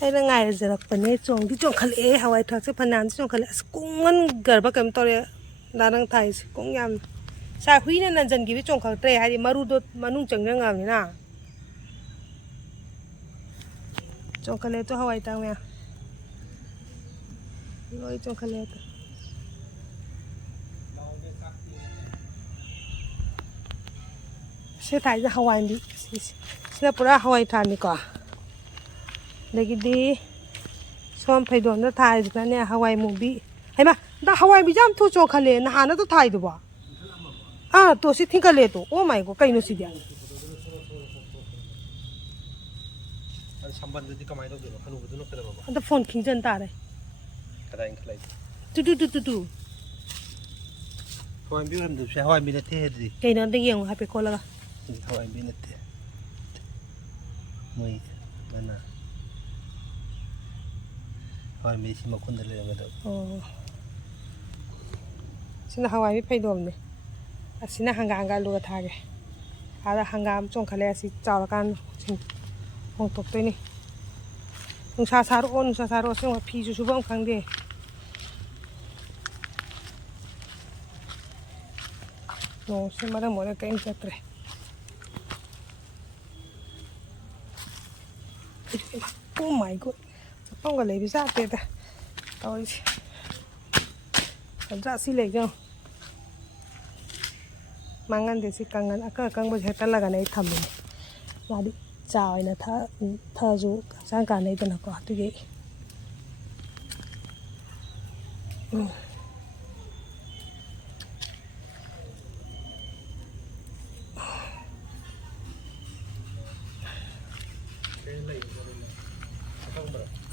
ꯑꯩꯅ ꯉꯥꯏꯔꯖꯔꯛꯄꯅꯦ ꯆꯣꯡꯗꯤ ꯆꯣꯡꯈꯠꯂꯛꯑꯦ ꯍꯋꯥꯏ ꯊꯔꯥꯛꯁꯦ ꯐꯅꯌꯥꯝꯗꯤ ꯆꯣꯡꯈꯠꯂꯦ ꯑꯁ ꯀꯨꯡꯃꯟꯒ꯭ꯔꯕ ꯀꯩꯅꯣ ꯇꯧꯔꯦ ꯅꯪ ꯊꯥꯏꯁꯦ ꯀꯨꯡ ꯌꯥꯝ ꯉꯁꯥꯏ ꯍꯨꯏꯅ ꯅꯟꯖꯟꯈꯤꯕ ꯆꯣꯡꯈꯠꯂꯛꯇ꯭ꯔꯦ ꯍꯥꯏꯗꯤ ꯃꯔꯨꯗꯣ ꯃꯅꯨꯡ ꯆꯪꯖꯪꯉꯕꯅꯤꯅ ꯆꯣꯡꯈꯠꯂꯦ ꯇꯣ ꯍꯋꯥꯏ ꯊꯔꯥꯛ ꯃꯌꯥꯝ ꯂꯣꯏ ꯆꯣꯡꯈꯠꯂꯦ ꯇꯣ ꯁꯤ ꯊꯥꯏꯁꯦ ꯍꯋꯥꯏꯗꯤ ꯁꯤꯅ ꯄꯨꯔꯥ ꯍꯋꯥꯏ ꯊꯔꯥꯛꯅꯤꯀꯣ ꯑꯗꯒꯤꯗꯤ ꯁꯣꯝ ꯐꯩꯗꯣꯝꯗ ꯊꯥꯏꯁꯤꯅꯅꯦ ꯍꯋꯥꯏ ꯃꯨꯕꯤ ꯍꯩꯃꯥ ꯍꯟꯗꯛ ꯍꯋꯥꯏ ꯃꯨꯕꯤꯁꯦ ꯌꯥꯝ ꯊꯨꯅ ꯆꯣꯡꯈꯠꯂꯦ ꯅꯍꯥꯟꯅꯗꯣ ꯊꯥꯏꯗꯨꯕꯣ ꯇꯣ ꯁꯤ ꯊꯤꯡꯀꯠꯂꯦ ꯇꯣ ꯑꯣ ꯃꯥꯏ ꯒꯣꯗ ꯀꯩꯅꯣ ꯁꯤꯗꯤ ꯁꯝꯕꯟꯗꯨꯗꯤ ꯀꯃꯥꯏꯅ ꯇꯧꯗꯣꯏꯅꯣ ꯍꯅꯨꯕꯗꯨꯅ ꯀꯩꯗꯧꯔꯕ ꯑꯗ ꯐꯣꯟ ꯈꯤꯡꯖꯟ ꯇꯥꯔꯦ ꯀꯗꯥꯏ ꯏꯟꯈꯠꯂꯛꯏ ꯇꯨ ꯍꯋꯥꯏꯕꯤ ꯑꯣꯏꯔꯝꯗꯕꯁꯦ ꯍꯋꯥꯏꯕꯤ ꯅꯠꯇꯦ ꯑꯗꯨꯗꯤ ꯀꯩꯅꯣ ꯑꯝꯇ ꯌꯦꯡꯉꯣ ꯍꯥꯏꯐꯦꯠ ꯈꯣꯠꯂꯒ ꯍꯋꯥꯏꯕꯤ ꯅꯠꯇꯦ ꯃꯣꯏ ꯃꯅꯥ ꯍꯋꯥꯏꯕꯤꯁꯤ ꯃꯈꯨꯟꯗ ꯂꯩꯔꯝꯒꯗꯕ ꯑꯣ ꯁꯤꯅ ꯍꯋꯥꯏꯕꯤ ꯐꯩꯗꯣꯝꯅꯦ ꯑꯁꯤꯅ ꯍꯪꯒꯥꯝꯒ ꯑꯂꯨꯒ ꯊꯥꯒꯦ ꯑꯗ ꯍꯪꯒꯥꯝ ꯆꯣꯡꯈꯠꯂꯦ ꯑꯁꯤ ꯆꯥꯎꯔꯀꯥꯟꯗ ꯍꯣꯡꯇꯣꯛꯇꯣꯏꯅꯤ ꯅꯨꯡꯁꯥ ꯁꯥꯔꯛꯑꯣ ꯑꯁꯦꯡꯕ ꯐꯤꯁꯨ ꯁꯨꯐꯝ ꯈꯪꯗꯦ ꯅꯣꯡꯁꯤ ꯃꯔꯝ ꯑꯣꯏꯔꯒ ꯀꯔꯤꯝ ꯆꯠꯇ꯭ꯔꯦ ꯑꯣ ꯃꯥꯏ ꯒꯣꯗ ꯆꯠꯐꯝꯒ ꯂꯩꯕ ꯖꯥꯠꯅꯠꯇꯦꯗ ꯇꯧꯔꯤꯁꯦ ꯐꯖꯅ ꯁꯤ ꯂꯩꯖꯧ ꯃꯥꯡꯍꯟꯗꯦ ꯁꯤ ꯀꯪꯍꯟ ꯑꯀꯪꯕꯁꯦ ꯍꯦꯛꯇꯠꯂꯒꯅꯦ ꯑꯩ ꯊꯝꯃꯤꯅꯦ ꯃꯥꯗꯤ ꯆꯥ ꯑꯣꯏꯅ ꯊꯛꯑꯁꯨ ꯍꯛꯆꯥꯡ ꯀꯥꯟꯅꯩꯗꯅꯀꯣ ꯑꯗꯨꯒꯤ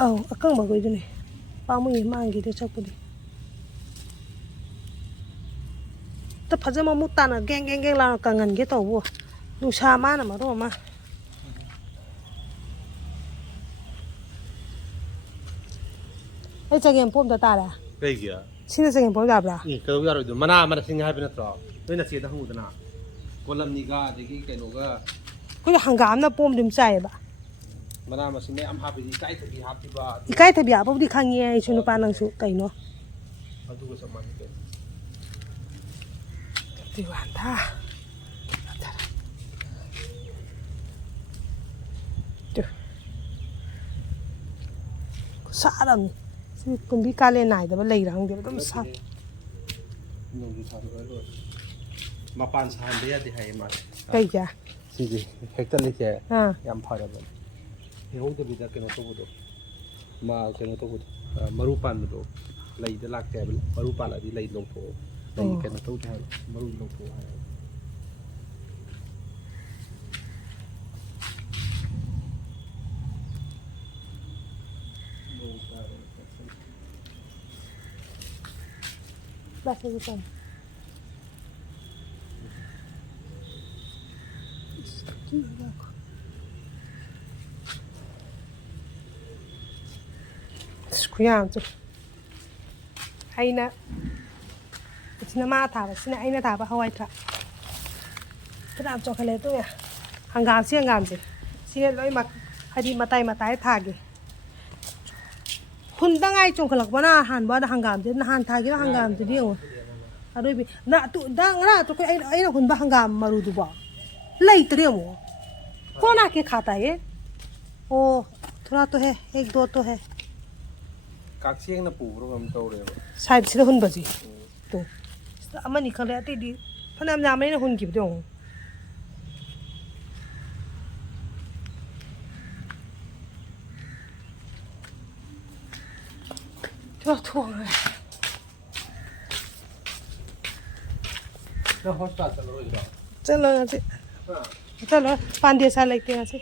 ꯑꯧ ꯑꯀꯪꯕ ꯑꯣꯏꯗꯨꯅꯤ ꯄꯥꯝꯃꯨꯏ ꯃꯥꯡꯈꯤꯗ ꯆꯠꯄꯗꯤ ꯐꯖꯅ ꯃꯃꯨꯠ ꯇꯥꯅ ꯒꯦꯡ ꯂꯥꯎꯅ ꯀꯪꯍꯟꯒꯦ ꯇꯧꯕ ꯅꯨꯡꯁꯥ ꯃꯥꯅ ꯃꯔꯣꯟ ꯑꯃ ꯑꯩ ꯆꯒꯦꯝꯄꯣꯝꯗ ꯇꯥꯔꯦ ꯀꯩꯒꯤ ꯁꯤꯅ ꯆꯒꯦꯝꯄꯣꯝ ꯌꯥꯕ꯭ꯔꯥ ꯀꯩꯗꯧ ꯌꯥꯔꯣꯏꯗꯣ ꯃꯅꯥ ꯃꯁꯤꯡ ꯍꯥꯏꯕ ꯅꯠꯇ꯭ꯔꯣ ꯅꯣꯏ ꯅꯆꯦꯗ ꯍꯪꯉꯨꯗꯅ ꯀꯣꯂꯝꯅꯤꯒ ꯑꯗꯒꯤ ꯀꯩꯅꯣꯒ ꯑꯩꯈꯣꯏ ꯍꯪꯒꯥꯝꯅ ꯄꯣꯝ ꯑꯗꯨꯝ ꯆꯥꯏꯌꯦꯕ ꯃꯅꯥ ꯃꯁꯤꯡ ꯃꯌꯥꯝ ꯍꯥꯞꯄꯤꯗꯤ ꯏꯀꯥꯏꯊꯕꯤ ꯍꯥꯞꯄꯤꯕ ꯏꯀꯥꯏꯊꯕꯤ ꯍꯥꯞꯄꯕꯨꯗꯤ ꯈꯪꯉꯦ ꯑꯩꯁꯨ ꯅꯨꯄꯥ ꯅꯪꯁꯨ ꯀꯩꯅꯣ ꯑꯗꯨꯒ ꯆꯞ ꯃꯥꯟꯅꯩ ꯀꯩꯅꯣ ꯁꯥꯔꯝꯅꯤ ꯁꯤ ꯀꯨꯝꯕꯤ ꯀꯥꯂꯦꯟ ꯅꯥꯏꯗꯕ ꯂꯩꯔ ꯈꯪꯗꯦꯕ ꯑꯗꯨꯝ ꯁꯥ ꯅꯣꯡꯖꯨ ꯊꯥ ꯂꯣꯏꯔ ꯃꯄꯥꯟ ꯁꯥꯍꯟꯕ ꯌꯥꯗꯦ ꯍꯥꯏꯌꯦ ꯃꯥꯁꯦ ꯀꯩꯒꯤ ꯁꯤꯁꯦ ꯍꯦꯛꯇꯠꯂꯤꯁꯦ ꯌꯥꯝ ꯐꯔꯕꯅꯤ ꯍꯦꯛꯍꯧꯗꯕꯤꯗ ꯀꯩꯅꯣ ꯇꯧꯕꯗꯣ ꯀꯩꯅꯣ ꯇꯧꯕꯗꯣ ꯃꯔꯨ ꯄꯥꯟꯕꯗꯣ ꯂꯩꯗ ꯂꯥꯛꯇꯦ ꯍꯥꯏꯕ ꯃꯔꯨ ꯄꯥꯜꯂꯗꯤ ꯂꯩ ꯂꯧꯊꯣꯛꯑꯣ ꯂꯩ ꯀꯩꯅꯣ ꯇꯧꯗꯦ ꯍꯥꯏꯕ ꯃꯔꯨ ꯂꯧꯊꯣꯛꯑꯣ ꯍꯥꯏꯕ ꯈꯨꯌꯥꯝꯁꯦ ꯑꯩꯅ ꯁꯤꯅ ꯃꯥ ꯊꯥꯕ ꯁꯤꯅ ꯑꯩꯅ ꯊꯥꯕ ꯍꯋꯥꯏ ꯊꯔꯥꯛ ꯐꯅꯌꯥꯝ ꯆꯣꯡꯈꯠꯂꯦ ꯑꯗꯨꯒ ꯍꯪꯒꯥꯝꯁꯦ ꯁꯤꯅ ꯂꯣꯏꯅꯃꯛ ꯍꯥꯏꯗꯤ ꯃꯇꯥꯏ ꯊꯥꯒꯦ ꯍꯨꯟꯗꯉꯥꯏ ꯆꯣꯡꯈꯠꯂꯛꯄꯅ ꯍꯥꯟꯕꯗ ꯍꯪꯒꯥꯝꯁꯦ ꯅꯍꯥꯟ ꯊꯥꯈꯤꯕ ꯍꯪꯒꯥꯝꯗꯨꯗꯤ ꯌꯦꯡꯉꯣ ꯑꯔꯣꯏꯕꯤ ꯉꯔꯥꯡ ꯑꯩꯅ ꯍꯨꯟꯕ ꯍꯪꯒꯥꯝ ꯃꯔꯨꯗꯨꯕꯣ ꯂꯩꯇ꯭ꯔꯦ ꯑꯃꯨꯛ कौन आके खाता है? ओ थोड़ा तो है, एक दो तो है. ꯀꯛꯆꯦꯡꯅ ꯄꯨꯕ꯭ꯔꯣ ꯀꯩꯅꯣꯝ ꯇꯧꯔꯦꯕ ꯁꯥꯏꯗꯁꯤꯗ ꯍꯨꯟꯕꯁꯤ ꯇꯣ ꯁꯤꯗ ꯑꯃꯅꯤ ꯈꯜꯂꯦ ꯑꯇꯩꯗꯤ ꯐꯅꯌꯥꯝ ꯌꯥꯝꯃꯦ ꯑꯩꯅ ꯍꯨꯟꯈꯤꯕꯗꯣ ꯌꯦꯡꯉꯨ ꯊꯣꯡꯉꯦ ꯅꯪ ꯍꯣꯁꯄꯤꯇꯥꯜ ꯆꯠꯂꯔꯣꯏꯗ꯭ꯔꯣ ꯆꯠꯂꯣꯏ ꯉꯁꯤ ꯆꯠꯂꯣꯏ ꯄꯥꯟꯗꯦꯁꯥ ꯂꯩꯇꯦ ꯉꯁꯤ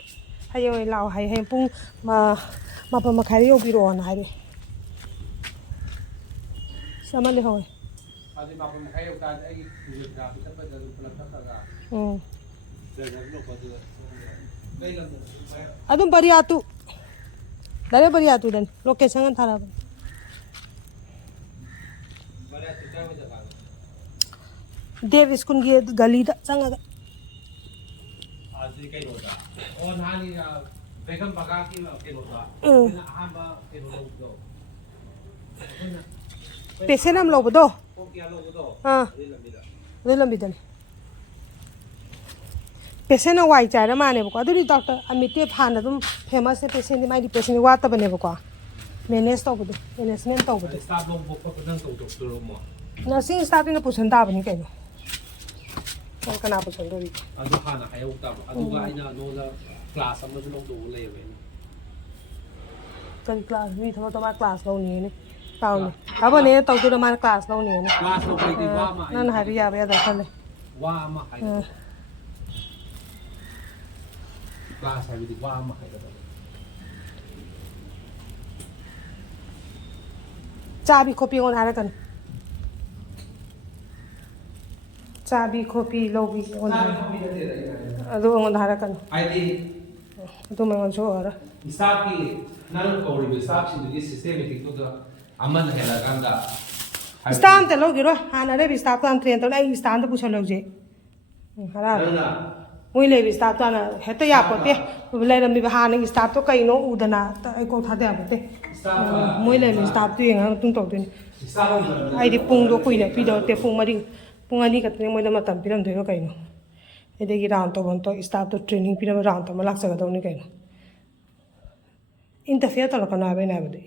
ꯍꯌꯦꯡ ꯑꯣꯏꯅ ꯂꯥꯛꯑꯣ ꯍꯥꯏ ꯍꯌꯦꯡ ꯄꯨꯡ 11:30ꯗ ꯌꯧꯕꯤꯔꯛꯑꯣꯅ ꯍꯥꯏꯔꯛꯑꯦ ꯁꯤ ꯑꯃ ꯂꯩꯍꯧꯋꯦ ꯑꯗꯨꯗꯤ 11:30 ꯌꯧꯇꯥꯔꯗꯤ ꯑꯩꯒꯤ ꯐꯤꯖꯤꯑꯣꯊꯦꯔꯥꯄꯤ ꯆꯠꯄꯗ ꯑꯗꯨꯝ ꯄꯨꯂꯞ ꯆꯠꯈ꯭ꯔꯒ ꯀꯩ ꯂꯝꯗꯅꯣ ꯑꯗꯨꯝ ꯕꯔꯤꯌꯥꯇꯨ ꯗꯥꯏꯔꯦꯛ ꯕꯔꯤꯌꯥꯇꯨꯗꯅꯤ ꯂꯣꯀꯦꯁꯟꯒ ꯊꯥꯔꯛꯑꯕꯅꯤ ꯕꯔꯤꯌꯥꯇꯨ ꯀꯥꯏꯋꯥꯏ ꯖꯒꯥꯗꯅꯣ ꯗꯦꯕ ꯁ꯭ꯀꯨꯜꯒꯤ ꯒꯂꯤꯗ ꯆꯪꯉꯒ ꯑꯗꯨꯗꯤ ꯀꯩꯅꯣꯗ ꯑꯣ ꯅꯍꯥꯟꯒꯤ Pegan pagaki kilo da. Ina ahamba kilo do. Pesen am lo bodo. Kya lo do. Lambida. Lambida. Pesen a white jara mane bako. Aduri doctor amite phana dum famous pesen di mai di pesen di wata bane bako. Manage to bodo. Management to bodo. Staff lo boko ko nang to mo. Nursing staff ni pusan da bani kayo. Kung kana pusan do ri. Ado hana hayo ta. Ado ga ina no da class am lo do le we. Kan class mi thama class lo ni ni. Tao ni. Abo ni tao tu ma class lo ni ni. Class lo pe di wa ma. Nan ha ri ya ba da khale. Wa ma hai. Class hai di wa ma hai da. Chabi copy on hara kan. Chabi copy lobby on hara. Ado on hara kan. Ai di Ado ma on so hara. staff ki nan ko ri staff sin di systematic to da aman hela ganda. Stand te lo giro hana re staff kan train to ai stand pu chalo je. Hara. Mui le staff ta na heta ya pote. Le ram mi hana staff to kai no udana ta ai ko tha de pote. Mui le staff tu yang tung to tin. Ai di pung do kui ne pi do te pung mari pung ani ka te moi da matam piram de kai no. E de gi round to bon to staff to training piram round to malak sa ga do ni kai no. Interfere to lo kana be na be de.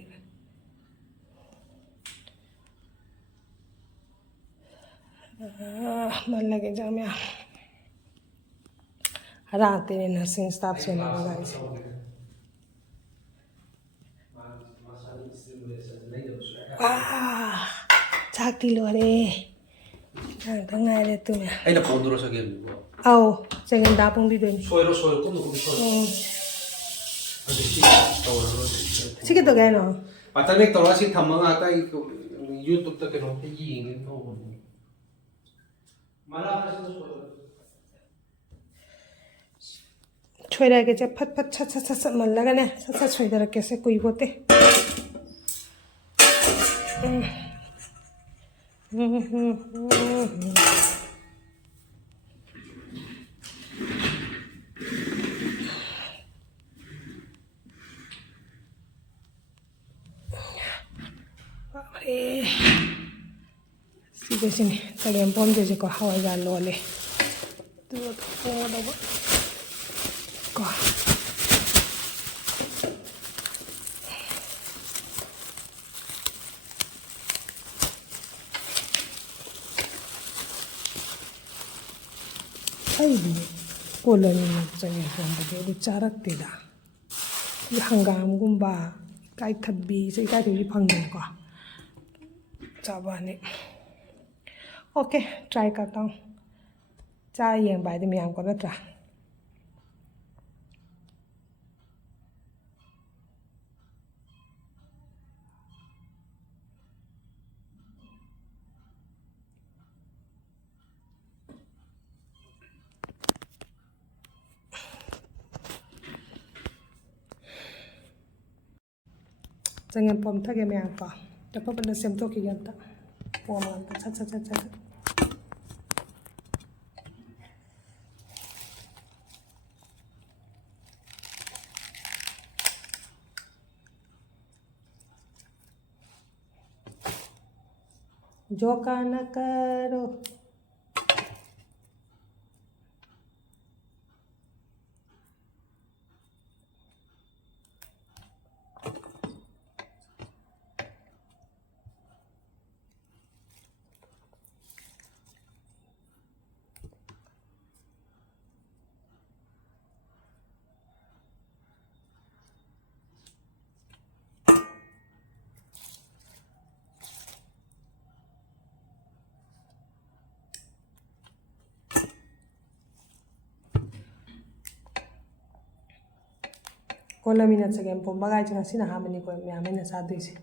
Man lagi jam ya. Harate ne nursing staff se na guys. Chak ti lo re. Nang ngai le tu ya. Ai na pondro sa game mo. Au, second da pung di den. Soiro ko no ko so. Sige to ga no. Patanek to si thamanga ta YouTube ta ke no te yi ni to. Mala ka so. छोड़ा के जब फट फट छट छट छट मन लगा ना छट छट छोड़ दे कैसे कोई होते अरे सीधे सीधे कलियम पॉम जैसे को हवा जान लो ले तो ko ai bi kolan changi hom ba de charak te da yi hangam gumba kai thabbi sei kai de phang ne ko chaba ne okay try karta hu cha yeng bai de myam ko na tra jangan pom ta ge me apa dapat pada sem to ki ganta pom ganta chat chat chat chat जो का न करो kola mina sagam pom bagai changa sina ha mani ko me amena sa dui se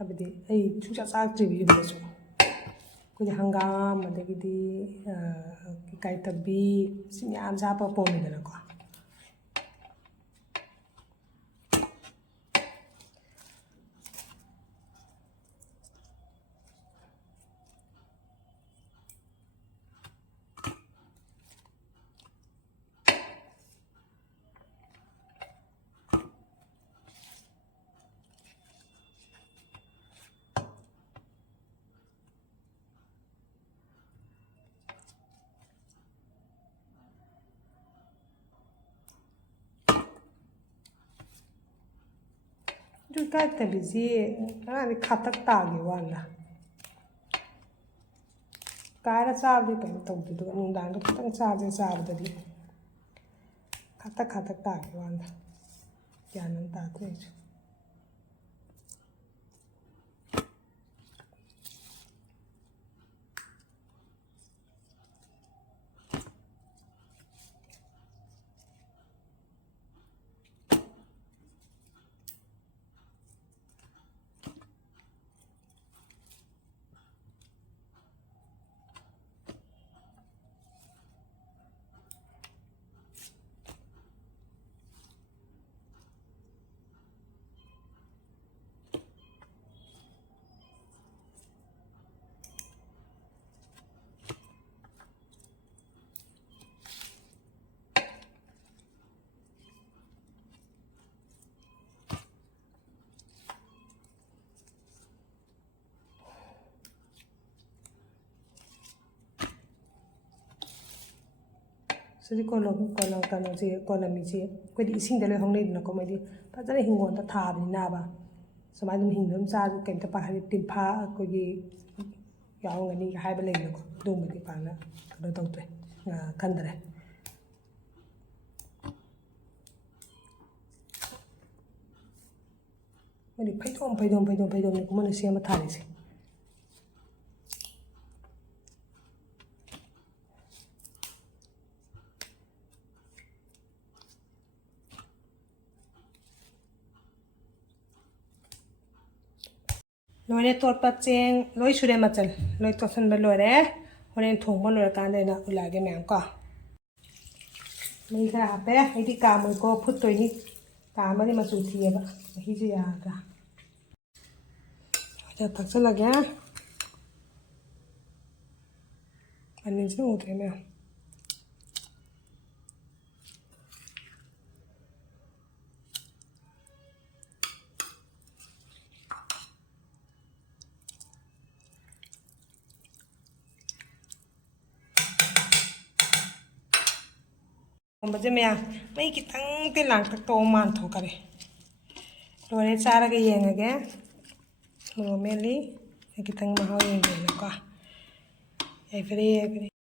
abdi ai chu cha sa tri bi bo so ko ji hangam adagi di kai tabi sinya am sa pa pom ni na ko 저 까이트비지 아니 카탁따기 와나 까이라 싸우디 pen tawdu nungdang kitang 싸우더니 카탁따기 와나 야는 따뜻해 Jadi kalau si kalau misi, kau di ising dalam hong ni nak kau mesti, pasal ni hingon tak thab ni naba, semai tu hingon cah kau kita pakai timpa kau di, yang ni hai beli nak kau, tu mesti pana, kalau tahu tu, kandre. Mesti paidom ni kau mana siapa thari sih. Loi tot paceng, loi sudah macam, loi tosan berloi orang thong berloi kan deh nak ulah ke memang kah. Ini kerana apa? Ini kamu kau put tu ini, kamu ni masuk tiap, ini je ya kah. Ada tak salah ya? Ini je udah memang. Macam ni, mai kita lang tak tahu man tu kare. Lori cara ke yang aja, lo meli kita mahal yang ni nak kah. Yaifare.